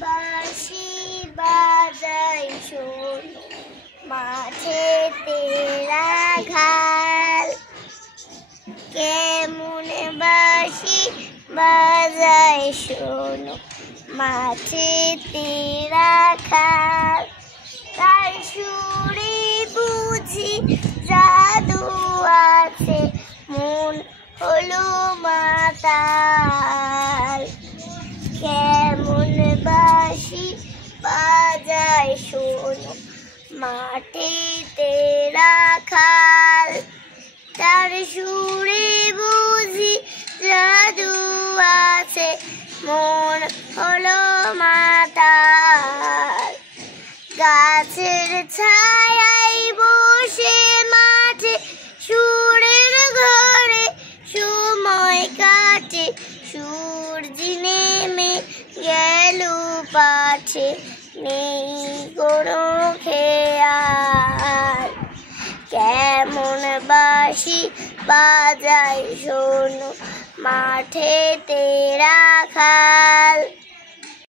বাঁশি বাজাই শোনো, মাঠেতে রাখাল। কেমন বাঁশি বাজাই শোনো, মাঠেতে রাখাল। তার সুরে বুঝি জাদু আছে, মন হলো মাতাল। কেমন বাঁশি বাজায় শোনো, মাঠেতে রাখাল। তার সুরে বুঝি জাদু আছে, মন হলো মাতাল। গাছের ছায়ায় বসে মাঠে সুরের ঘরে সময় কাটে, সূর্য নেমে গেল পাঠে, নেই কোনো খেয়াল। কেমন বাঁশি বাজায় শোনো, মাঠেতে রাখাল।